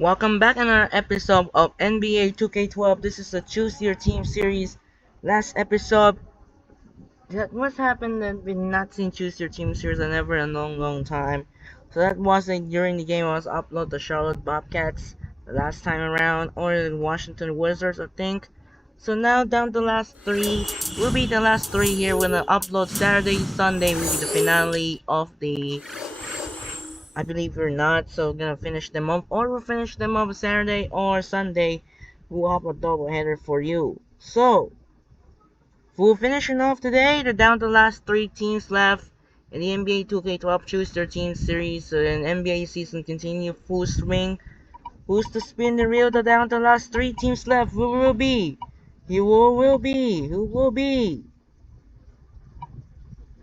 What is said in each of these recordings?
Welcome back on our episode of NBA 2K12. This is the Choose Your Team series. Last episode, what happened that we not seen Choose Your Team series in ever a long time. So that was during the game I was upload the Charlotte Bobcats the last time around, or the Washington Wizards, I think. So now down to the last three. Will be the last three here. We're gonna upload Saturday, Sunday will be the finale of the. I believe we're not, so we're gonna finish them up, or we'll finish them up Saturday or Sunday. We'll have a double header for you. So, we're finishing off today. They're down to the last three teams left in the NBA 2K12 Choose Their Team series. So, the NBA season continue full swing. Who's to spin the reel? They're down to the last three teams left. Who will be? Who will be?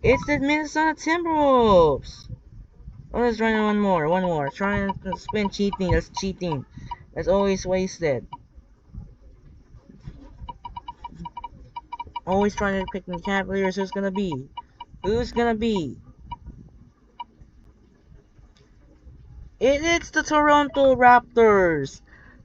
It's the Minnesota Timberwolves. Oh, let's try one more. Trying to spin cheating, that's cheating. That's always wasted. Always trying to pick the Cavaliers. Who's gonna be? Who's gonna be? It is the Toronto Raptors.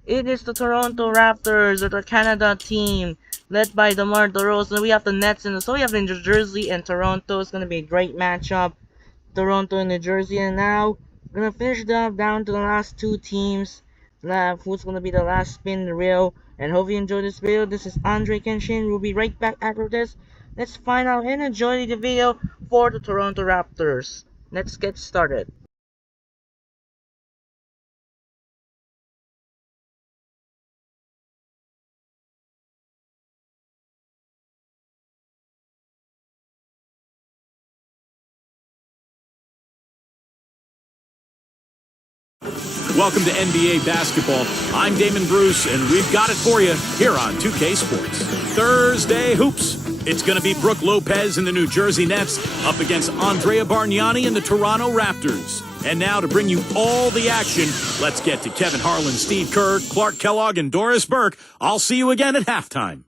It is the Toronto Raptors, or the Canada team, led by DeMar DeRozan. We have the Nets so we have the New Jersey and Toronto. It's gonna be a great matchup. Toronto and New Jersey, and now we're gonna finish it up down to the last two teams left. Who's gonna be the last spin the reel? And hope you enjoy this video. This is Andre Kenshin. We'll be right back after this. Let's find out and enjoy the video for the Toronto Raptors. Let's get started. Welcome to NBA basketball. I'm Damon Bruce, and we've got it for you here on 2K Sports. Thursday Hoops. It's going to be Brooke Lopez and the New Jersey Nets up against Andrea Bargnani and the Toronto Raptors. And now to bring you all the action, let's get to Kevin Harlan, Steve Kerr, Clark Kellogg, and Doris Burke. I'll see you again at halftime.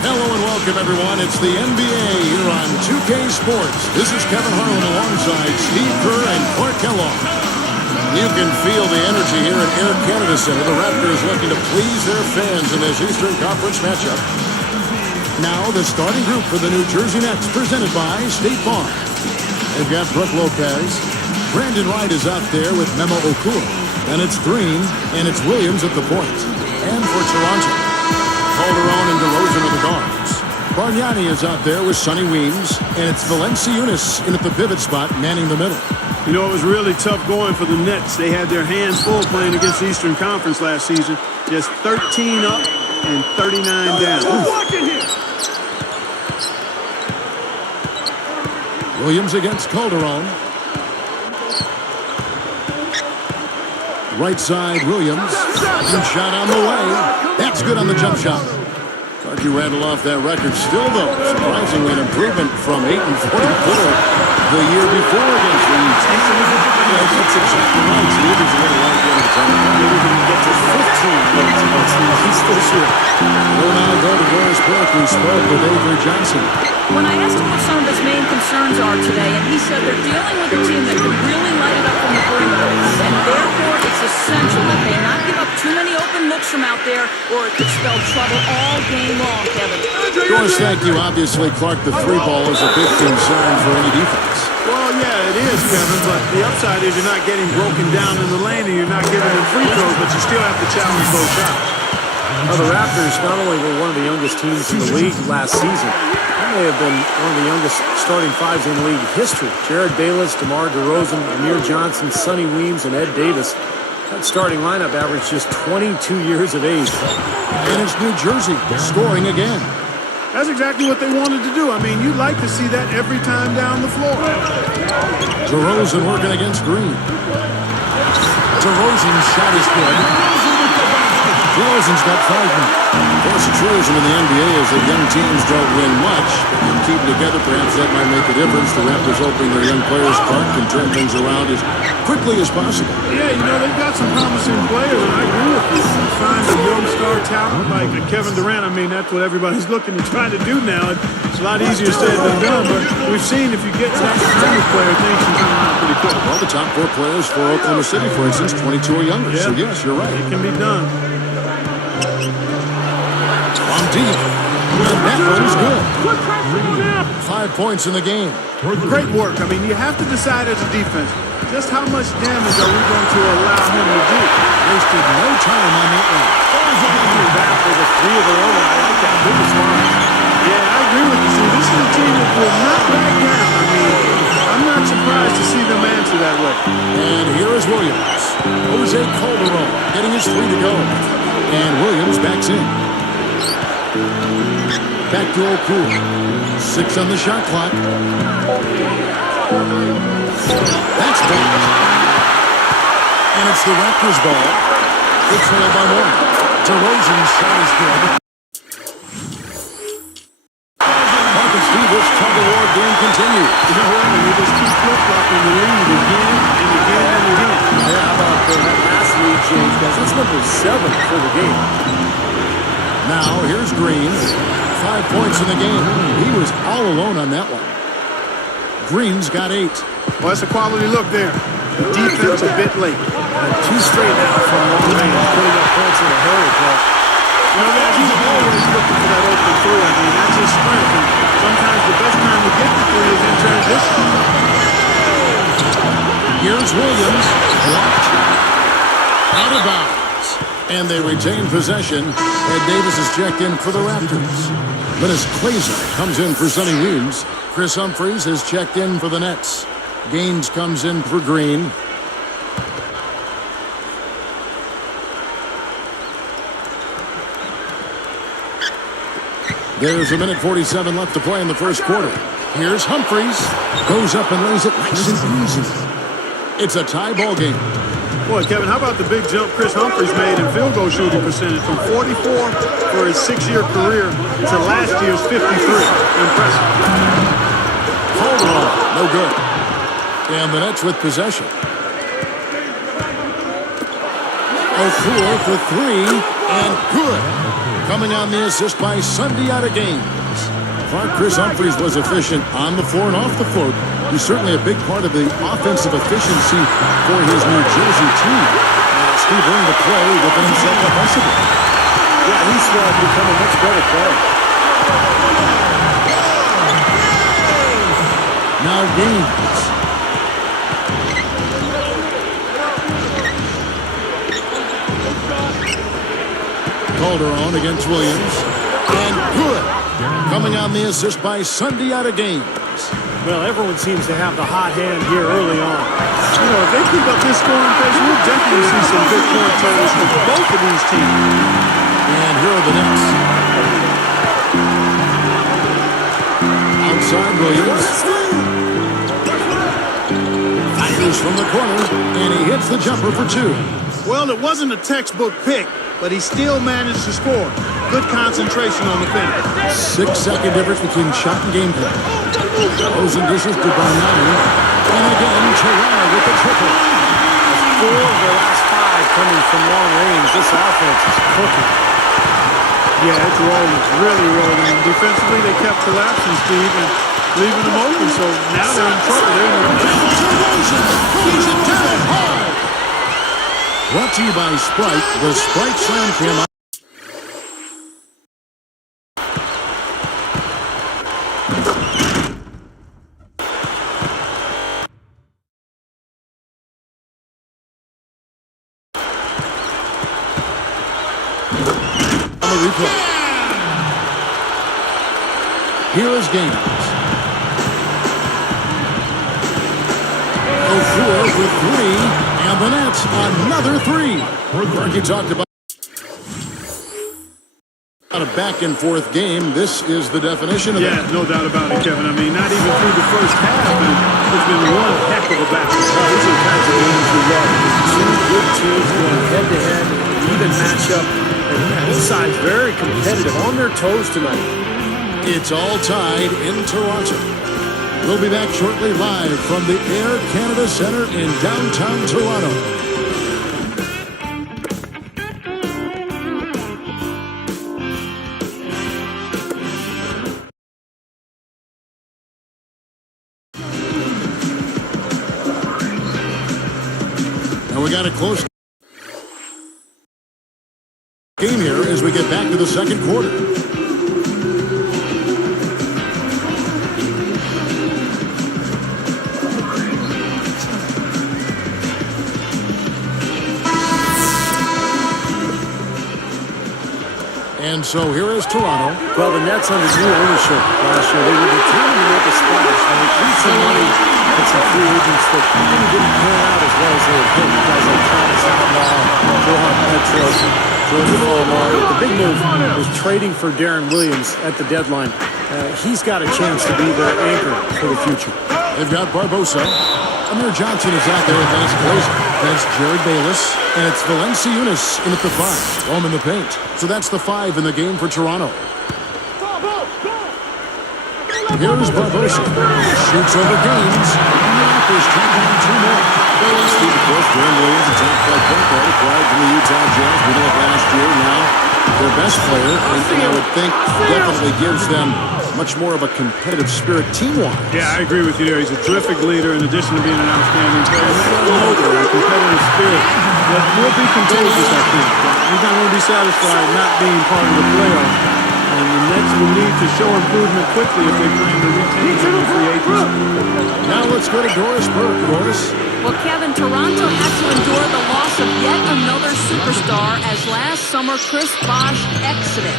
Hello and welcome, everyone. It's the NBA here on 2K Sports. This is Kevin Harlan alongside Steve Kerr and Clark Kellogg. You can feel the energy here at Air Canada Center. The Raptors looking to please their fans in this Eastern Conference matchup. Now the starting group for the New Jersey Nets, presented by State Farm. They've got Brooke Lopez. Brandon Wright is out there with Memo Okura. And it's Green, and it's Williams at the point. And for Toronto, Calderon and DeRozan are the guards. Bargnani is out there with Sonny Weems, and it's Valanciunas in at the pivot spot, manning the middle. You know, it was really tough going for the Nets. They had their hands full playing against the Eastern Conference last season. Just 13 up and 39 down. Williams against Calderon. Right side, Williams. And shot on the way. That's good on the jump shot. Hard you rattle off that record. Still, though, surprisingly an improvement from 8 and 44 the year before against the East. Yeah, that's exactly right. So he was a little light getting the time. Maybe we can get to 15 wins against the East this year. We'll now go to Doris Burke, who spoke with Avery Johnson. When I asked him what some of his main concerns are today, and he said they're dealing with a team that can really light it up from the perimeter, and therefore it's essential that they not give up too many open looks from out there, or it could spell trouble all game long, Kevin. Doris, thank you. Obviously, Clark, the three ball is a big concern for any defense. Well, yeah, it is, Kevin, but the upside is you're not getting broken down in the lane and you're not giving them free throws, but you still have to challenge those shots. Well, the Raptors not only were one of the youngest teams in the league last season, they may have been one of the youngest starting fives in league history. Jared Bayless, DeMar DeRozan, Amir Johnson, Sonny Weems, and Ed Davis. That starting lineup averaged just 22 years of age. And it's New Jersey scoring again. That's exactly what they wanted to do. I mean, you'd like to see that every time down the floor. DeRozan working against Green. DeRozan's shot is good. DeRozan's got 5 now. Of course, the truism in the NBA is that young teams don't win much, but when keep together, perhaps that might make a difference. The Raptors hoping their young players, Clark, can turn things around as quickly as possible. Yeah, they've got some promising players, and I agree with you. You find a young star talent like Kevin Durant. I mean, that's what everybody's looking to try to do now. It's a lot easier said than done, but we've seen if you get to that kind of player, things can turn around pretty quick. Well, the top 4 players for Oklahoma City, for instance, 22 or younger. Yeah. So, yes, you're right. It can be done. From deep. And that one's good. 5 points in the game. Great work. I mean, you have to decide as a defense, just how much damage are we going to allow him to do? Wasted no time on that one. Back with a 3 of their own. I like that. Good response. Yeah, I agree with you. See, this is a team that will not back down. I mean, I'm not surprised to see them answer that way. And here is Williams. Jose Calderon getting his 3 to go. And Williams backs in. Back to Oku. 6 on the shot clock. That's blocked. And it's the Raptors ball. It's trailed by 1. DeRozan's shot is good. Mark and Steve, this tug-of-war game continues. You know what? And they just keep flip-flopping the lead again and again and again. Yeah, how about that last lead change, guys? That's number 7 for the game. Now, here's Green. 5 points in the game. He was all alone on that one. Green's got 8. Well, that's a quality look there. Defense a bit late. 2 straight now from long range, putting up points in a hurry, but Guys, he's always looking for that open through. I mean, that's his strength. And sometimes the best time to get the three is in transition. Here's Williams. Blocked. Out of bounds. And they retain possession. Ed Davis is checked in for the Raptors. Linus Glazer comes in for Sonny Weems. Chris Humphries is checked in for the Nets. Gaines comes in for Green. There's 1:47 left to play in the first quarter. Here's Humphries. Goes up and lays it nice and easy. It's a tie ball game. Boy, Kevin, how about the big jump Chris Humphries made in field goal shooting percentage from 44 for his 6-year career to last year's 53. Impressive. Hold on. No good. And the Nets with possession. O'Toole for 3 and good. Coming on the assist by Sunday out of games. While Chris Humphries was efficient on the floor and off the floor, he's certainly a big part of the offensive efficiency for his New Jersey team. Steve learned to play within himself offensively. yeah, he's become a much better player. Now Gaines. Calderon against Williams. And good. Coming on the assist by Sunday out of games. Well, everyone seems to have the hot hand here early on. If they keep up this scoring pace, we'll definitely see some big point totals from both of these teams. And here are the Nets. Outside Williams. Fires from the corner, and he hits the jumper for 2. Well, it wasn't a textbook pick, but he still managed to score. Good concentration on the finish. 6-second difference between shot and game play. Rosen dishes to Bargnani. And again, Toronto with the triple. 4 of the last 5 coming from long range. This offense is cooking. Yeah, it's rolling, really rolling. And defensively, they kept collapsing, Steve, and leaving them open. So now they're in trouble. They're in He's it down hard. Brought to you by Sprite. The Sprite Slam came out. On the replay. Here is Gaines. O'Toole with 3, and the Nets another 3. Marky talked about a back-and-forth game. This is the definition of that. no doubt about it, Kevin. I mean, not even through the first half, and it's been one heck of a battle. These are the kinds of games we love. 2 good teams going head-to-head, even matchup. And both sides very competitive, on their toes tonight. It's all tied in Toronto. We'll be back shortly live from the Air Canada Centre in downtown Toronto. And we got a close game here as we get back to the second quarter. And so here is Toronto. Well, the Nets under new ownership last year, they were determined to make a splash. And they threw some money at some free agents that really didn't pan out as well as they had hoped. Guys like Thomas Outlaw, Johan Petros, Jordan Folmar. The big move was trading for Darren Williams at the deadline. He's got a chance to be their anchor for the future. They've got Barbosa. Amir Johnson is out there with Lance Glazer. That's Jared Bayless. And it's Valanciunas in at the 5. Home in the paint. So that's the 5 in the game for Toronto. Here's Barbosa. Shoots over Gaines. And the Raptors take on 2 more. Steve, of course, Darren Williams, a top 5 point guard, acquired from the Utah Jazz. We did it last year. Now their best player. And I would think definitely gives them much more of a competitive spirit team-wise. Yeah, I agree with you there. He's a terrific leader in addition to being an outstanding player. A competitive spirit that will be contagious, I think. He's not going to be satisfied not being part of the playoffs. And the Nets will need to show improvement quickly if they plan to retain him in free agency. Now let's go to Doris Burke. Doris? Well, Kevin, Toronto had to endure the loss of yet another superstar as last summer Chris Bosh exited.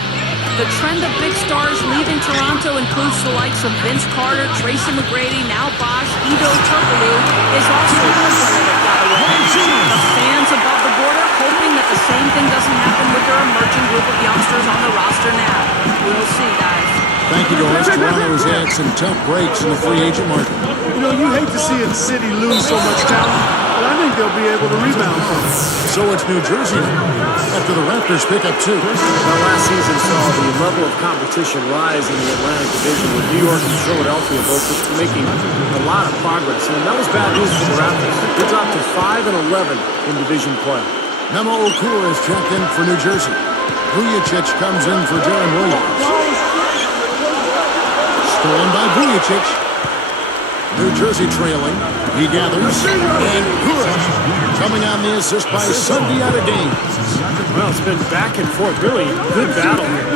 The trend of big stars leaving Toronto includes the likes of Vince Carter, Tracy McGrady, now Bosh, Ido Turkoglu is also a player that got away. The fans above the border hoping that the same thing doesn't happen with their emerging group of youngsters on the roster now. We'll see, guys. Thank you, Doris. Toronto's had some tough breaks in the free agent market. You know, you hate to see a city lose so much talent, but I think they'll be able to rebound from it. So it's New Jersey after the Raptors pick up 2. Now, last season saw the level of competition rise in the Atlantic Division with New York and Philadelphia both making a lot of progress. And that was bad news for the Raptors. They dropped to 5-11 in division play. Memo Okur is checked in for New Jersey. Vujicic comes in for Darren Williams. Stolen by Vujicic. New Jersey trailing. He gathers. And good. Coming on the assist by Sunday out of game. Well, it's been back and forth. Really good battle here.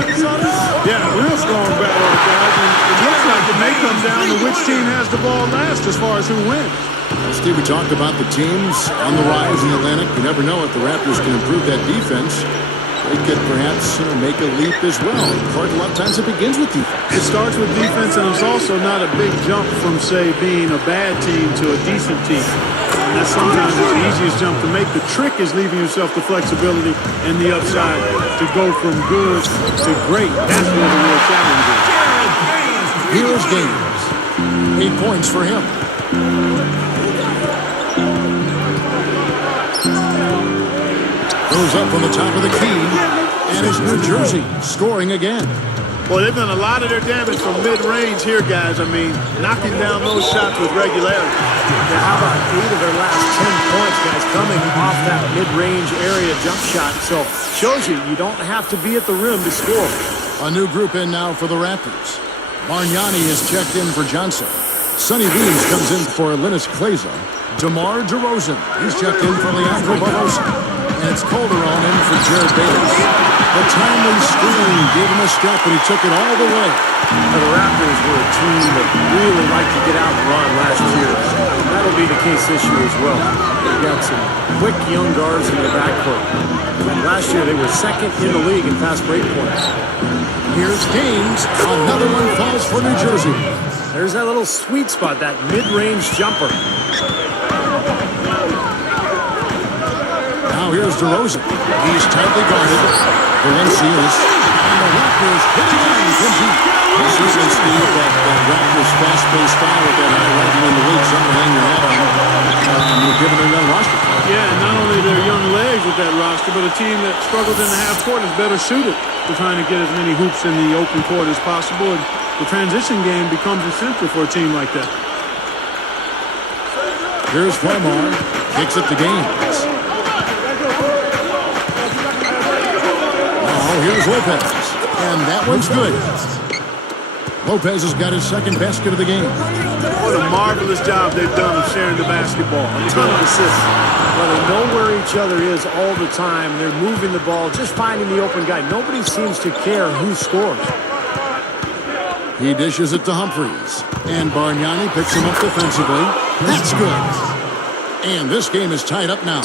Yeah, real strong battle, guys. And it looks like it may come down to which team has the ball last as far as who wins. Steve, we talked about the teams on the rise in the Atlantic. You never know if the Raptors can improve that defense. They could perhaps make a leap as well. A lot of times it begins with defense. It starts with defense, and it's also not a big jump from, say, being a bad team to a decent team. And that's sometimes the easiest jump to make. The trick is leaving yourself the flexibility and the upside to go from good to great. That's where the real challenge is. Here's Gaines. 8 points for him. Goes up on the top of the key, and it's New Jersey scoring again. Well, they've done a lot of their damage from mid-range here, guys. I mean, knocking down those shots with regularity. Yeah, how about 8 of their last 10 points, guys, coming off that mid-range area jump shot. So, shows you don't have to be at the rim to score. A new group in now for the Raptors. Bargnani is checked in for Johnson. Sonny Weems comes in for Linus Kleza. DeMar DeRozan, he's checked in for Leandro Barbosa. And it's Calderon in for Jared Bayless. The timely screen gave him a step, and he took it all the way. Now, the Raptors were a team that really liked to get out and run last year. And that'll be the case this year as well. They've got some quick young guards in the backcourt. Last year, they were second in the league in fast break points. Here's Gaines. Another one falls for New Jersey. There's that little sweet spot, that mid-range jumper. Now here's DeRozan. He's tightly guarded. Valanciunas. And the Raptors hit it in from deep. You certainly see that Raptors fast-paced style with that high ranking in the league. Something to hang your hat on. You're giving their young roster. Yeah, and not only their young legs with that roster, roster, but a team that struggles in the half court is better suited to trying to get as many hoops in the open court as possible, and the transition game becomes essential for a team like that. Here's Farmar. Kicks it to Gaines. Now here's Lopez. And that one's good. Lopez has got his second basket of the game. What a marvelous job they've done of sharing the basketball. A ton of assists. Well, they know where each other is all the time. They're moving the ball, just finding the open guy. Nobody seems to care who scores. He dishes it to Humphries. And Bargnani picks him up defensively. That's good. And this game is tied up now.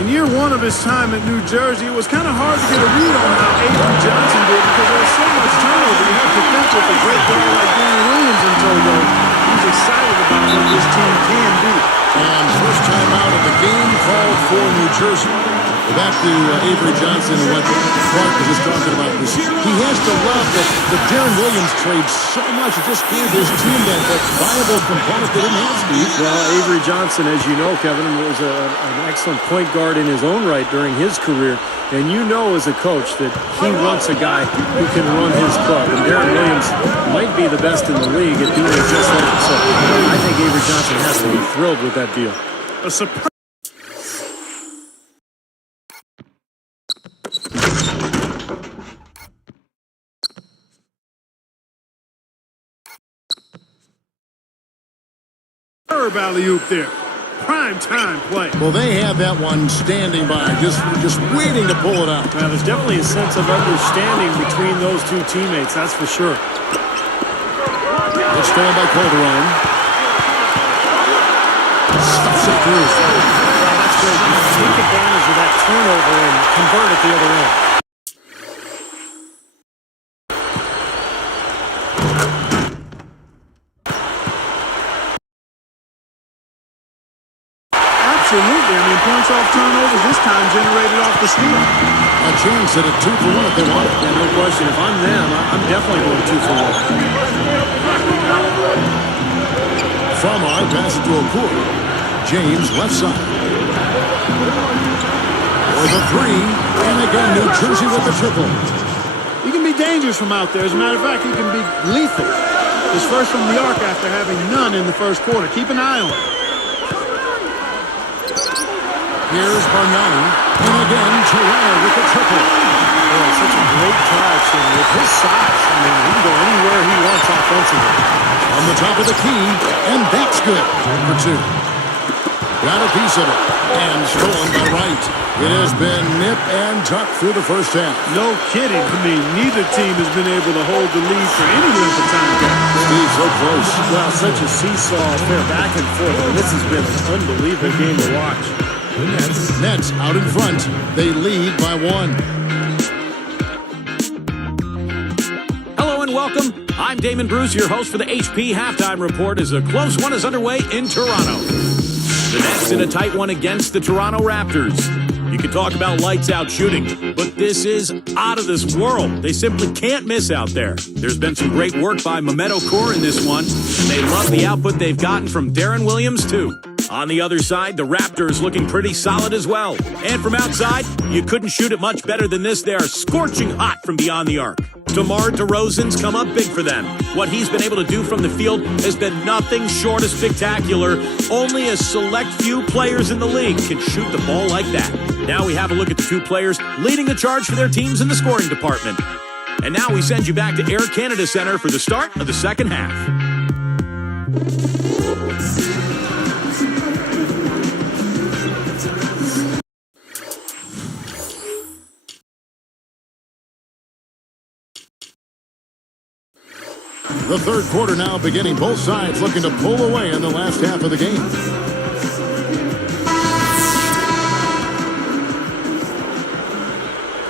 In year one of his time at New Jersey, it was kind of hard to get a read on how Avery Johnson did because there was so much turnover. You have to think with a great player like Darren Williams in tow, he's excited about what this team can do. And first time out of the game called for New Jersey. Back to Avery Johnson and what Clark was just talking about. He has to love the Darren Williams trade so much. It just gave his team that viable component they didn't have, Steve. Well, Avery Johnson, as you know, Kevin, was an excellent point guard in his own right during his career. And you know as a coach that he wants a guy who can run his club. And Darren Williams might be the best in the league at doing just that. So I think Avery Johnson has to be thrilled with that deal. A surprise. Alley-oop there. Prime time play. Well, they have that one standing by, just waiting to pull it out. Well, there's definitely a sense of understanding between those two teammates, that's for sure. It's stolen by Calderon. Stuffs it through. Well, that's great. You take advantage of that turnover and convert it the other way. Absolutely. I mean, points off turnovers this time generated off the steal. A chance at a 2 for 1 if they want it. Yeah, no question. If I'm them, I'm definitely going 2 for 1. Farmar passes to Okur. James left side. For the 3. And again, New Jersey with the triple. He can be dangerous from out there. As a matter of fact, he can be lethal. His first from the arc after having none in the first quarter. Keep an eye on him. Here's Bargnani. And again, Toronto with the triple. Boy, such a great touch. And with his size, I mean, he can go anywhere he wants offensively. On the top of the key. And that's good for 2. Got a piece of it. And stolen by Wright. It has been nip and tuck through the first half. No kidding. I mean, neither team has been able to hold the lead for any length of time. Steve, so close. Well, such a seesaw affair back and forth. And this has been an unbelievable game to watch. Nets out in front. They lead by 1. Hello and welcome. I'm Damon Bruce, your host for the HP Halftime Report as a close one is underway in Toronto. The Nets in a tight one against the Toronto Raptors. You can talk about lights out shooting, but this is out of this world. They simply can't miss out there. There's been some great work by Mehmet Okur in this one, and they love the output they've gotten from Darren Williams too. On the other side, the Raptors looking pretty solid as well. And from outside, you couldn't shoot it much better than this. They are scorching hot from beyond the arc. DeMar DeRozan's come up big for them. What he's been able to do from the field has been nothing short of spectacular. Only a select few players in the league can shoot the ball like that. Now we have a look at the 2 players leading the charge for their teams in the scoring department. And now we send you back to Air Canada Centre for the start of the second half. The third quarter now beginning. Both sides looking to pull away in the last half of the game.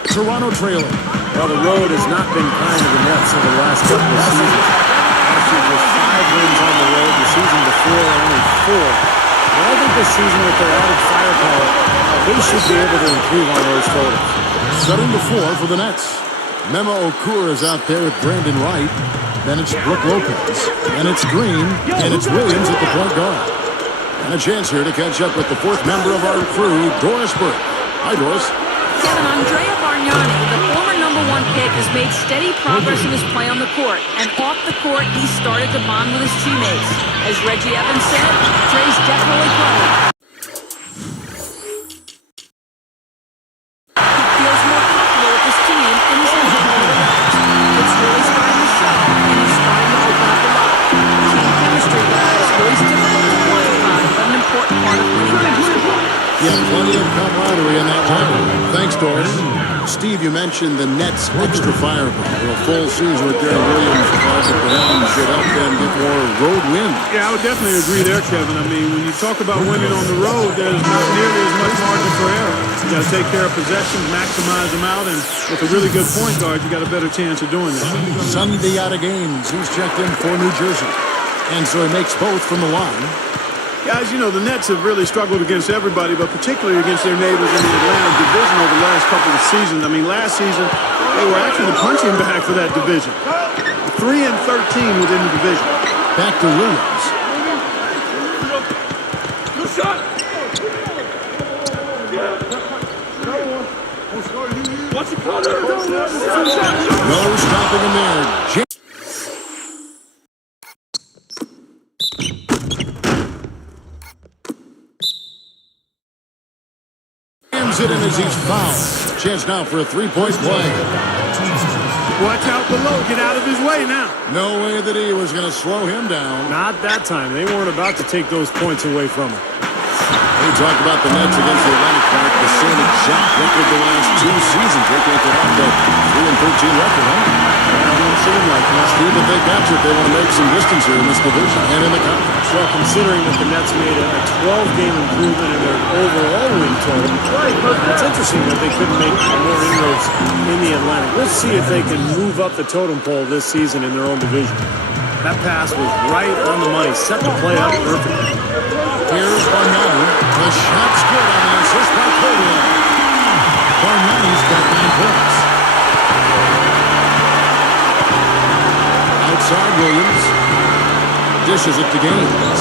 Toronto trailing. Well, the road has not been kind to the Nets over the last couple of seasons. Last year was 5 wins on the road. The season before, only 4. And I think this season, with their added firepower, they should be able to improve on those totals. 7-4 for the Nets. Memo Okur is out there with Brandon Wright. Then it's Brook Lopez. And it's Green. And it's Williams at the point guard. And a chance here to catch up with the 4th member of our crew, Doris Burke. Hi, Doris. Kevin, Andrea Bargnani, the former #1 pick, has made steady progress in his play on the court. And off the court, he's started to bond with his teammates. As Reggie Evans said, Dre's definitely growing. He feels more comfortable with his team, and he's able to relax. It's really starting to show, and he's starting to open up a lot. Team chemistry, guys, always difficult to quantify, but an important part of winning basketball. Yeah, plenty of camaraderie in that locker room. Thanks, Doris. Steve, you mentioned the Nets' extra firepower. A full season with Darren Williams at the helm should help them get more road wins. Yeah, I would definitely agree there, Kevin. I mean, when you talk about winning on the road, there's not nearly as much margin for error. You got to take care of possessions, maximize them out, and with a really good point guard, you got a better chance of doing that. Sunday out of games. He's checked in for New Jersey. And so he makes both from the line. Guys, you know, the Nets have really struggled against everybody, but particularly against their neighbors in the Atlantic division over the last couple of seasons. I mean, last season, they were actually the punching bag for that division. 3-13 within the division. Back to Williams. No stopping him there. It in as he's fouled. Chance now for a three-point play. Watch out below. Get out of his way now. No way that he was going to slow him down. Not that time. They weren't about to take those points away from him. We talked about the Nets against the Atlantic Park, the same exact record the last 2 seasons. They can't get off that 3-13 record, huh? Steve, if they catch it, they want to make some distance here in this division and in the conference. Well, considering that the Nets made a 12-game improvement in their overall win total, it's interesting that they couldn't make more inroads in the Atlantic. We'll see if they can move up the totem pole this season in their own division. That pass was right on the money, set the play up perfectly. Here's Bargnani. The shot's good on the assist by Caldwell. Bargnani's got 9 points. Outside Williams. Dishes it to Gaines.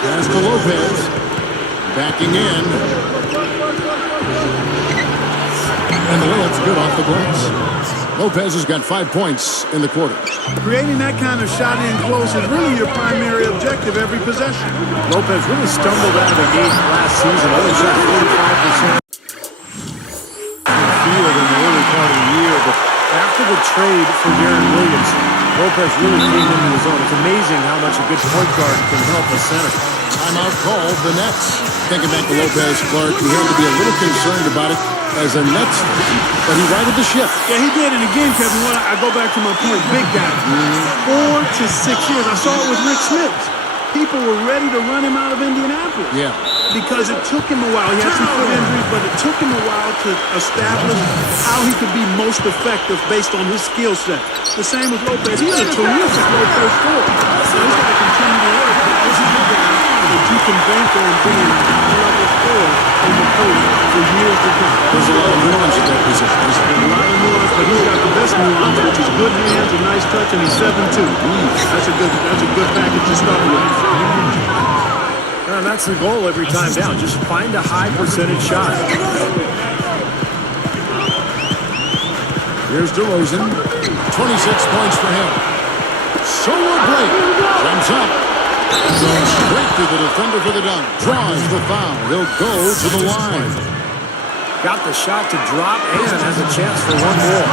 Pass to Lopez. Backing in. And the layup's good off the glass. Lopez has got 5 points in the quarter. Creating that kind of shot in close is really your primary objective every possession. Lopez really stumbled out of the gate last season. Only shot 45% field in the early part of the year, but after the trade for Darren Williams, Lopez really came into his own. It's amazing how much a good point guard can help a center. Timeout called the Nets. Thinking back to Lopez, Clark, he had to be a little concerned about it as a Nets fan, but he righted the ship. Yeah, he did. And again, Kevin, I go back to my point. Big guy. 4 to 6 years. I saw it with Rick Smith. People were ready to run him out of Indianapolis. Yeah. Because it took him a while. He had some foot injuries, but it took him a while to establish how he could be most effective based on his skill set. The same with Lopez. He's a terrific low-post scorer. So he's got to continue to work. This is a guy that you can bank on being a high-level scorer in the post for years to come. There's a lot of nuance at that position. There's a lot of nuance, but he's got the best nuance, which is good hands, a nice touch, and he's 7'2". That's a good package to start with. And that's the goal every time down. Just find a high percentage shot. Here's DeRozan. 26 points for him. So will Blake. Jumps up. Goes straight to the defender for the dunk. Draws the foul. He'll go to the line. Got the shot to drop and has a chance for one more.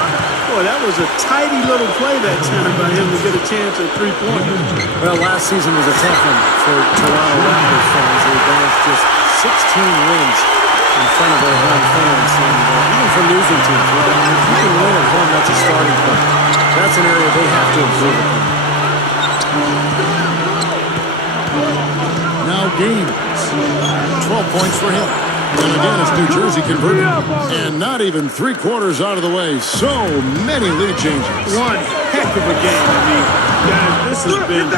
Boy, that was a tidy little play that time by him to get a chance at 3-pointers. Well, last season was a tough one for Toronto Raptors fans. They advanced just 16 wins in front of their home fans. And even for losing teams, if you can win at home, that's a starting point. That's an area they have to improve upon. Now Gaines. 12 points for him. And again, it's New Jersey converted. And not even 3/4 out of the way. So many lead changes. One heck of a game. I mean, guys, this has been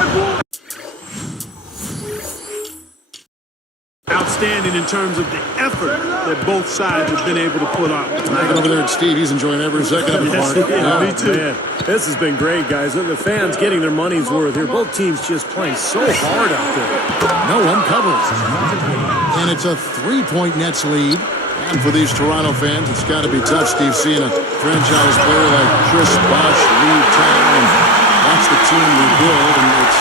outstanding in terms of the effort that both sides have been able to put out. Back over there at Steve. He's enjoying every second of it, Mark. Yeah, me too. Man, this has been great, guys. The fans getting their money's worth here. Both teams just playing so hard out there. No one covers. And it's a 3-point Nets lead. And for these Toronto fans, it's got to be tough, Steve, seeing a franchise player like Chris Bosh leave town and watch the team rebuild. And it's,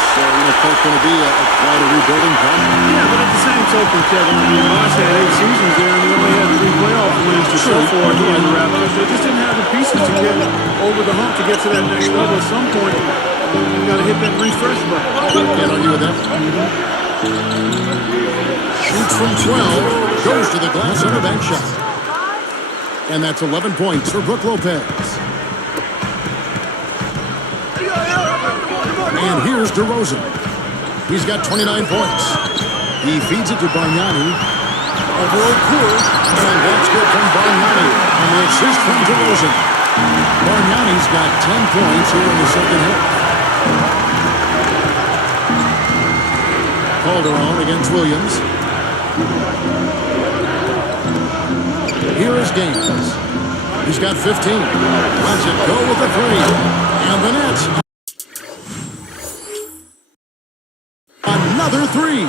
going to be quite a rebuilding process. Yeah, but at the same token, Kevin, I mean, Bosh had 8 seasons there, and he only had 3 playoff wins to show for it here in the Raptors. They just didn't have the pieces to get over the hump to get to that next level. At some point, you got to hit that refresh button. Can't argue with that. Shoots from 12, goes to the glass on a bank shot. And that's 11 points for Brook Lopez. And here's DeRozan. He's got 29 points. He feeds it to Bargnani. Over O'Cool. And that's good from Bargnani. And the assist from DeRozan. Bargnani's got 10 points here in the second half. Calderon against Williams. Here is Gaines. He's got 15. Lets it go with the 3. And the Nets. Another 3.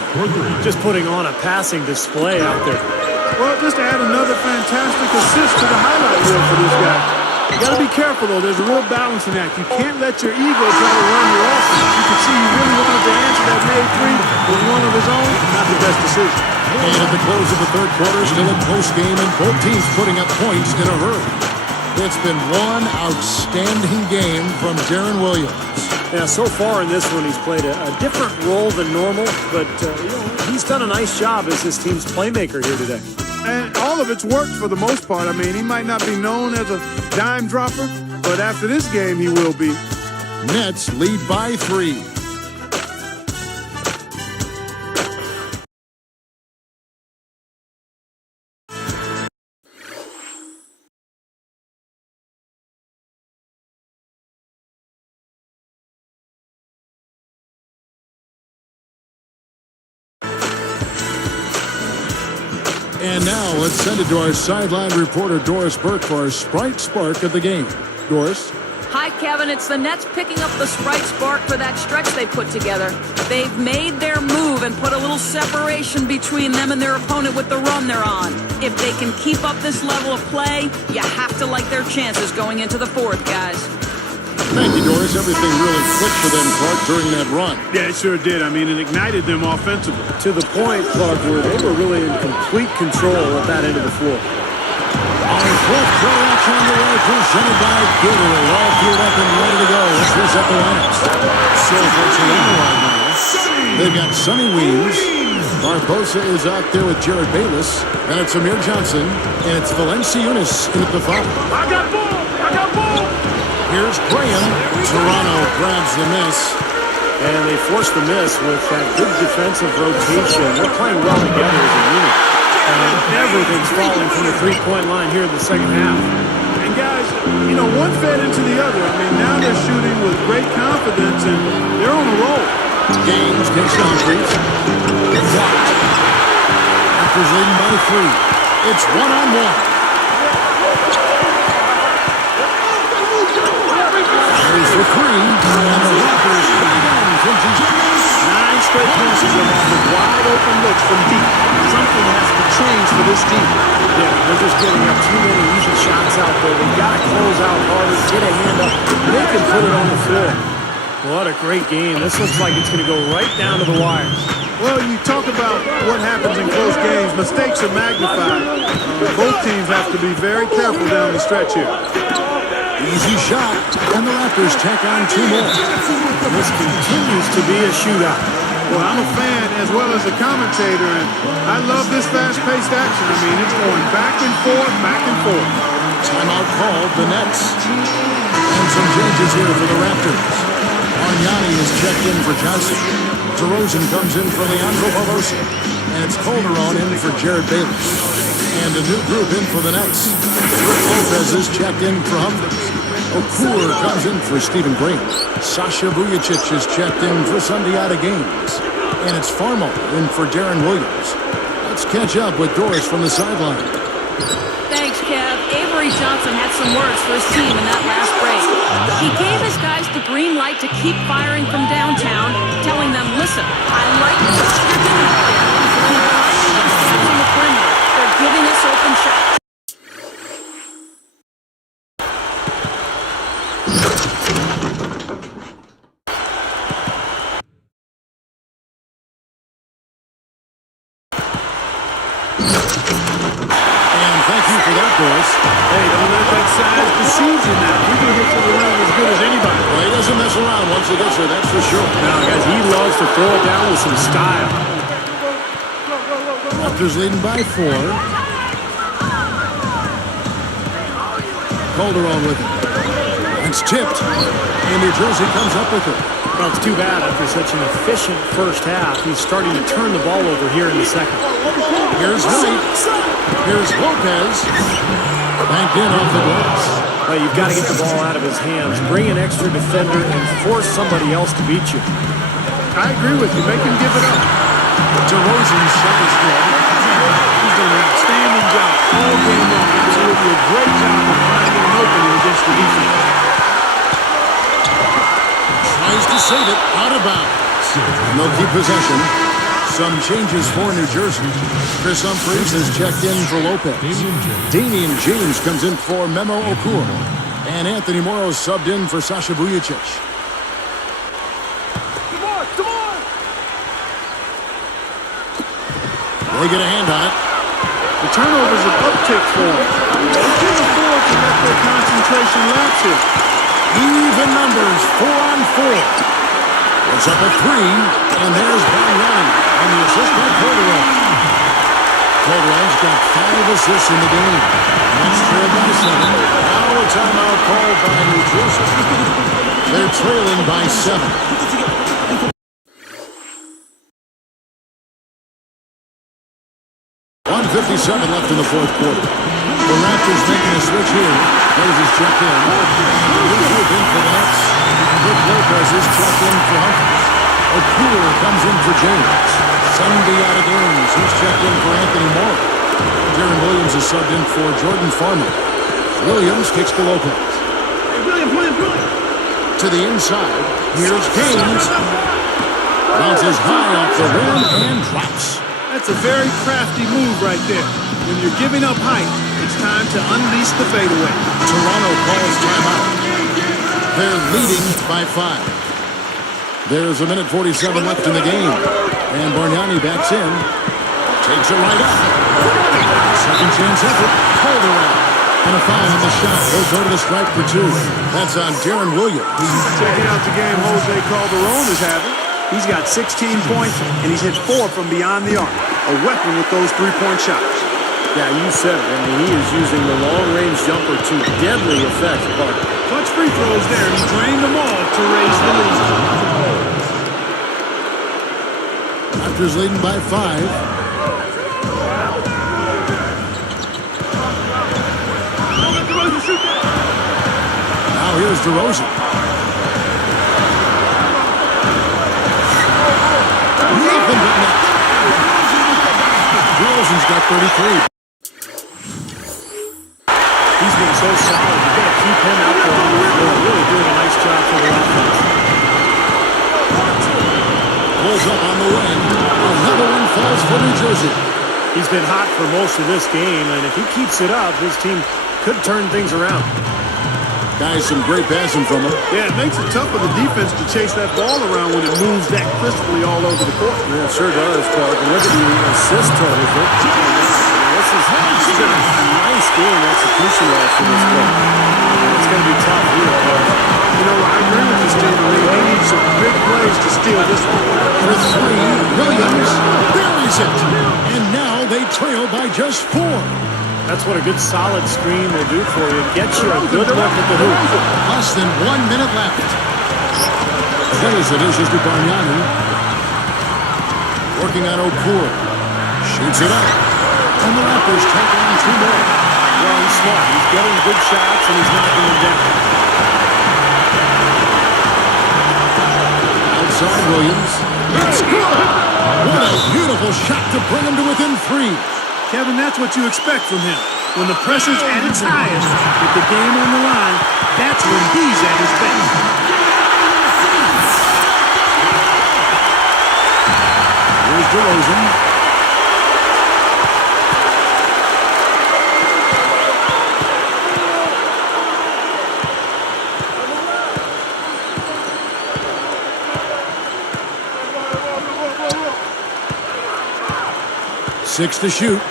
Just putting on a passing display out there. Well, just to add another fantastic assist to the highlight reel for this guy. You got to be careful, though. There's a real balancing act. You can't let your ego try to run your offense. You can see he really wanted to answer that made 3 with one of his own. Not the best decision. And at the close of the third quarter, still a close game, and both teams putting up points in a hurry. It's been one outstanding game from Deron Williams. Yeah, so far in this one, he's played a different role than normal, but he's done a nice job as this team's playmaker here today. And all of it's worked for the most part. I mean, he might not be known as a dime dropper, but after this game, he will be. Nets lead by 3. And now let's send it to our sideline reporter, Doris Burke, for our Sprite Spark of the game. Doris? Hi, Kevin. It's the Nets picking up the Sprite Spark for that stretch they put together. They've made their move and put a little separation between them and their opponent with the run they're on. If they can keep up this level of play, you have to like their chances going into the fourth, guys. Thank you, Doris. Everything really clicked for them, Clark, during that run. Yeah, it sure did. I mean, it ignited them offensively. To the point, Clark, where they were really in complete control at that end of the floor. On fourth quarter action on the way, presented by Gatorade. All fueled up and ready to go. Let's reset the lineups. So for Toronto right now, they've got Sonny Weems. Barbosa is out there with Jared Bayless. And it's Amir Johnson. And it's Valanciunas in at the 5. I got ball! I got ball! Here's Graham. Toronto grabs the miss. And they forced the miss with that good defensive rotation. They're playing well together as a unit. And everything's falling from the three-point line here in the second half. And guys, one fed into the other. I mean, now they're shooting with great confidence, and they're on a roll. Gaines gets concrete. Blocked. Raptors leading by 3. It's one-on-one. Fires for 3, and the Raptors again from deep. 9 straight passes are off of wide open looks from deep. Something has to change for this team. Yeah, they're just giving up too many easy shots out there. They got to close out harder, get a hand up. They can put it on the floor. What a great game. This looks like it's going to go right down to the wire. Well, you talk about what happens in close games. Mistakes are magnified. Both teams have to be very careful down the stretch here. Easy shot, and the Raptors tack on 2 more. This continues to be a shootout. Well, I'm a fan as well as a commentator, and I love this fast-paced action. I mean, it's going back and forth, back and forth. Timeout called, the Nets. And some changes here for the Raptors. Bargnani is checked in for Johnson. DeRozan comes in for Leandro Barbosa. And it's Calderon in for Jared Bayless. And a new group in for the Nets. Brook Lopez is checked in for Humphries. O'Cool comes in for Stephen Green. Sasha Vujacic is checked in for Sundiata Gaines. And it's Farmo in for Deron Williams. Let's catch up with Doris from the sideline. Thanks, Kev. Avery Johnson had some words for his team in that last break. He gave his guys the green light to keep firing from downtown, telling them, listen, I like what you're doing up there. Keep finding those guys on the perimeter. They're giving us open shots. And thank you for that, Doris. Hey, don't let that size deceive you now. He can hit to the rim as good as anybody. Well, he doesn't mess around once he gets there, that's for sure. Now, guys, he loves to throw it down with some style. Raptors leading by 4. Calderon with it. It's tipped. And New Jersey comes up with it. Well, it's too bad after such an efficient first half. He's starting to turn the ball over here in the second. Here's Knight. Here's Lopez. Banked in off the glass. Well, you've got to get the ball out of his hands, bring an extra defender, and force somebody else to beat you. I agree with you. Make him give it up. DeRozan's shot is good. He's done an outstanding job all game long. Absolutely a great job of finding an opening against the defense. Tries to save it. Out of bounds. And they'll keep possession. Some changes for New Jersey. Chris Humphries has checked in for Lopez. Damian James comes in for Memo Okur. And Anthony Morrow subbed in for Sasha Vujacic. They get a hand on it. The turnovers have uptick for them. They can't afford to let their concentration lapse here. Even numbers, 4 on 4. It's up at 3, and there's Bargnani on the assist by Calderon. Calderon's got 5 assists in the game. That's trailed by 7. Now a timeout called by New Jersey. They're trailing by 7. 1:57 left in the fourth quarter. The Raptors making a switch here. Moses checked in. Luke in for the Nets. Brook Lopez is checked in for Humphries. Okur comes in for James. Sunday out of games. He's checked in for Anthony Moore. Darren Williams is subbed in for Jordan Farmer. Williams kicks to Lopez. Hey, Williams. To the inside. Here's James. Bounces high off the rim and drops. That's a very crafty move right there. When you're giving up height, it's time to unleash the fadeaway. Toronto calls timeout. They're leading by 5. There's 1:47 left in the game. And Bargnani backs in. Takes it right up. Second chance effort. Calderon. And a foul on the shot. He'll go to the stripe for 2. That's on Darren Williams. Checking out the game Jose Calderon is having. He's got 16 points, and he's hit 4 from beyond the arc. A weapon with those three-point shots. Yeah, you said it. I mean, he is using the long-range jumper to deadly effect. But clutch free throws there, and he drained them all to raise the lead. Raptors leading by 5. Now here's DeRozan. Nothing but net. DeRozan's got 33. he's been so solid. You've got to keep him out there on the floor. Really doing a nice job for the offense. Pulls up on the wing. Another one falls for New Jersey. He's been hot for most of this game, and if he keeps it up, his team could turn things around. Guys, some great passing from him. Yeah, it makes it tough for the defense to chase that ball around when it moves that crisply all over the court. Yeah, it sure does, Clark. And look at the assist totals. This is a nice game execution-wise for this play. It's going to be tough here, Clark. You know, I agree with this team. They need some big plays to steal this one. For 3, Williams buries it. And now they trail by just 4. That's what a good solid screen will do for you. Get you a good look at the hoop. Less than 1 minute left. There's the dishes to Bargnani. Working on Okur. Shoots it up. And the Raptors take on 2 more. Well, he's smart. He's getting good shots, and he's knocking them down. Outside Williams. It's good. What a beautiful shot to bring him to within 3. Kevin, that's what you expect from him. When the pressure's at its highest, with the game on the line, that's when he's at his best. Here's DeRozan. 6 to shoot.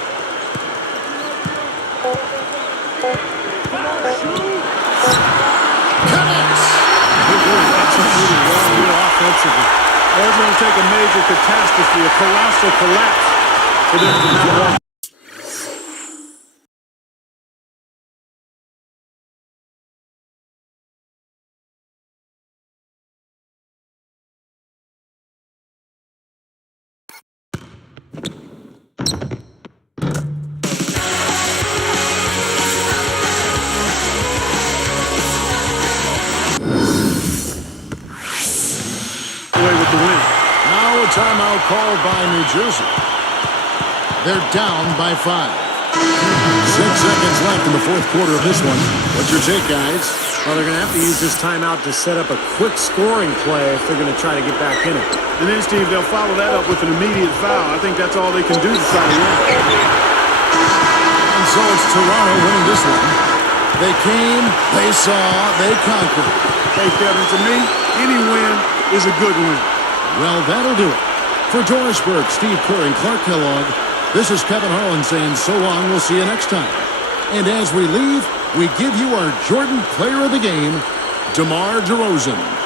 That's going to take a major catastrophe, a colossal collapse for them to not walk. Away with the win. Now a timeout called by New Jersey. They're down by 5. 6 seconds left in the fourth quarter of this one. What's your take, guys? Well, they're going to have to use this timeout to set up a quick scoring play if they're going to try to get back in it. And then, Steve, they'll follow that up with an immediate foul. I think that's all they can do to try to win. And so it's Toronto winning this one. They came, they saw, they conquered. Hey, Kevin, to me, any win is a good win. Well, that'll do it. For Doris Burke, Steve Kerr, and Clark Kellogg, this is Kevin Harlan saying so long. We'll see you next time. And as we leave, we give you our Jordan Player of the Game, DeMar DeRozan.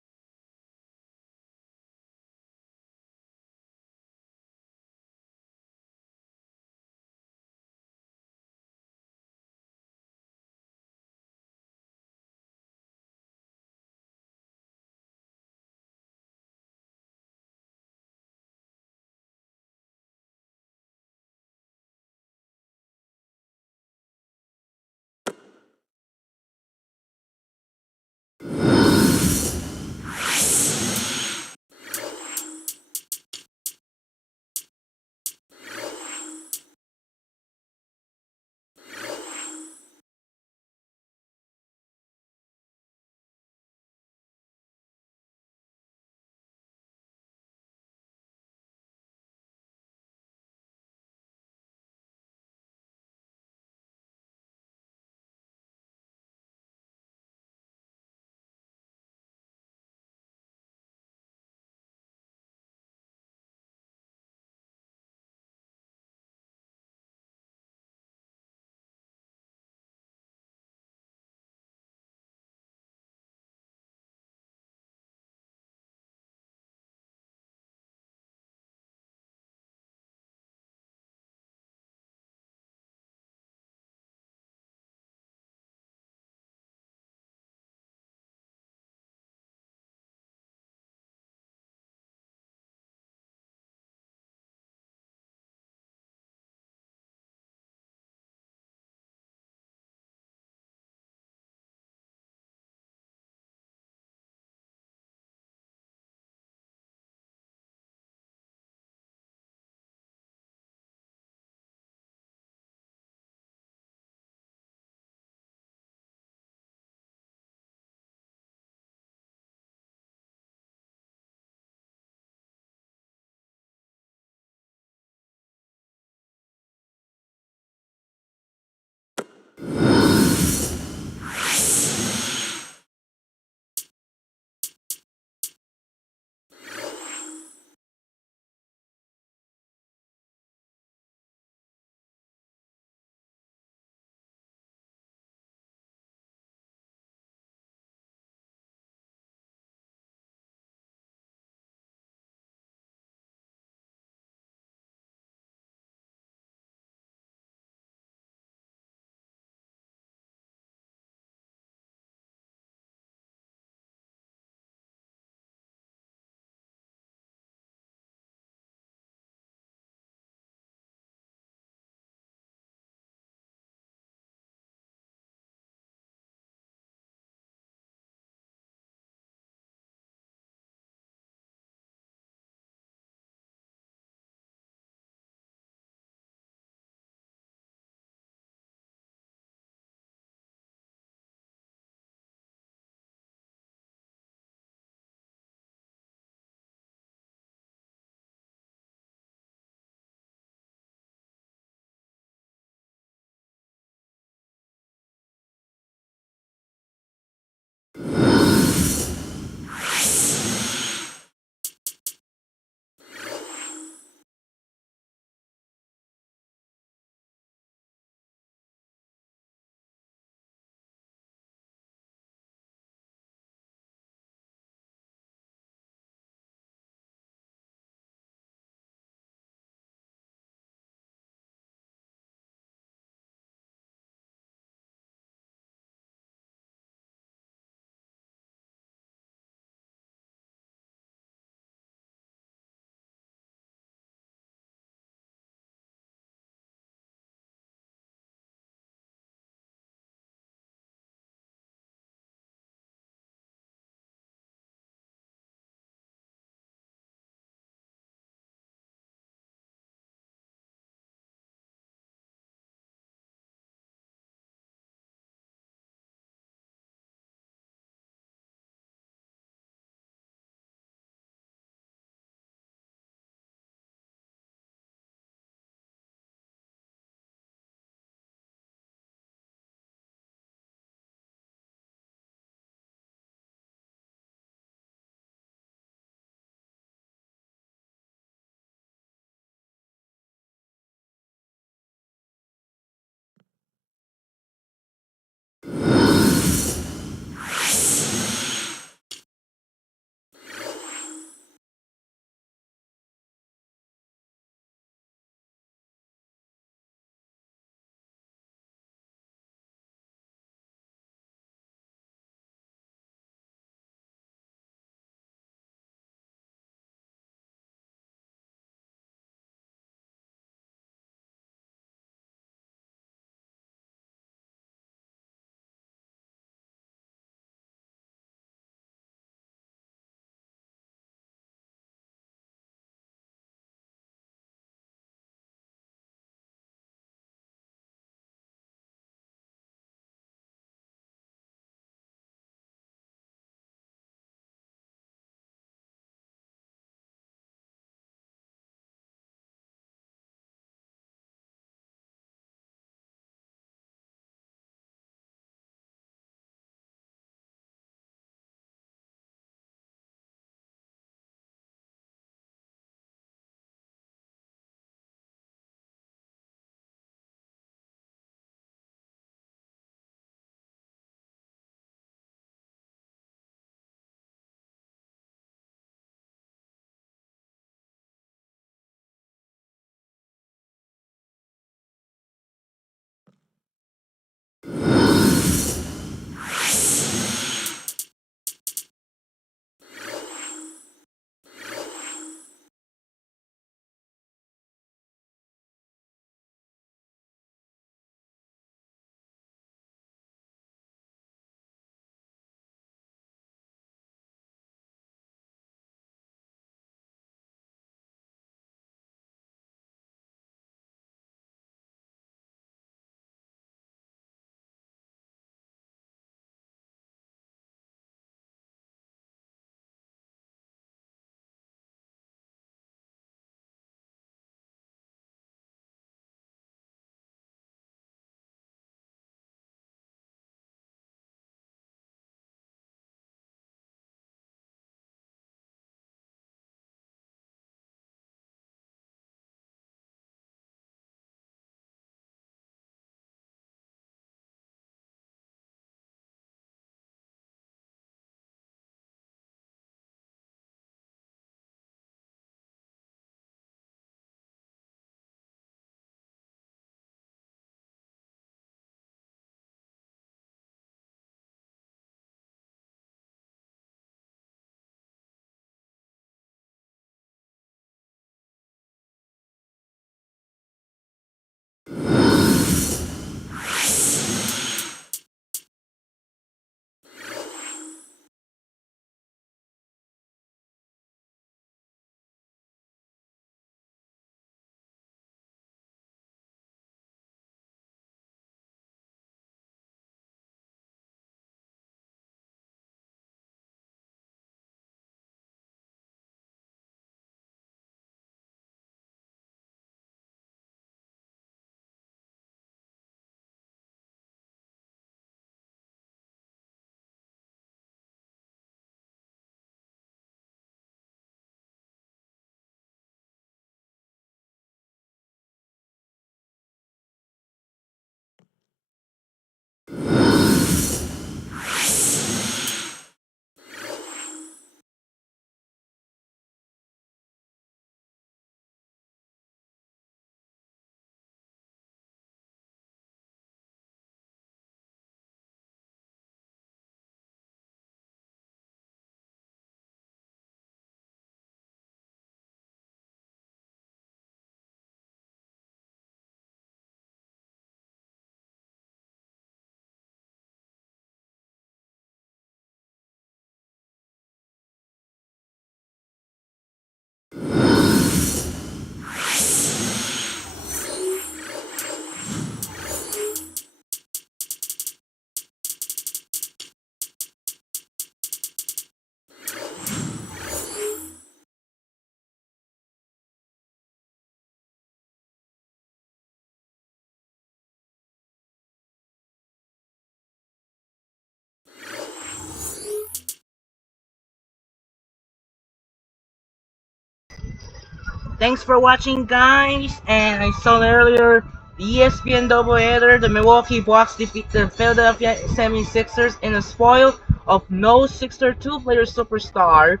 Thanks for watching, guys. And I saw earlier the ESPN doubleheader. The Milwaukee Bucks defeat the Philadelphia 76ers in a spoil of no Sixer two-player superstar.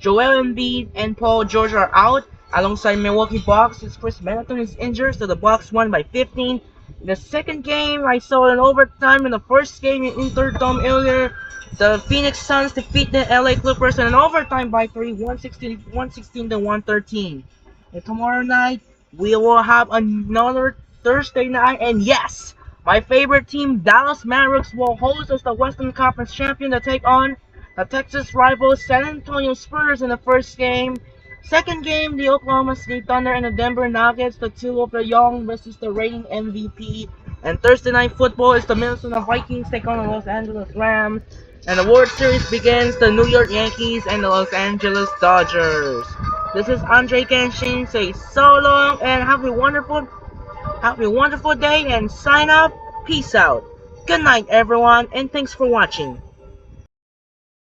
Joel Embiid and Paul George are out alongside Milwaukee Bucks as Chris Middleton is injured, so the Bucks won by 15. In the second game, I saw an overtime. In the first game in Interdome earlier, the Phoenix Suns defeat the LA Clippers in an overtime by 3, 116 to 113. And tomorrow night, we will have another Thursday night, and yes, my favorite team, Dallas Mavericks, will host as the Western Conference champion to take on the Texas rivals San Antonio Spurs in the first game. Second game, the Oklahoma City Thunder and the Denver Nuggets, the two of the young versus the reigning MVP. And Thursday night football is the Minnesota Vikings take on the Los Angeles Rams. And the World Series begins the New York Yankees and the Los Angeles Dodgers. This is Andre Genshin. Say so long and have a wonderful day and sign up. Peace out. Good night, everyone, and thanks for watching.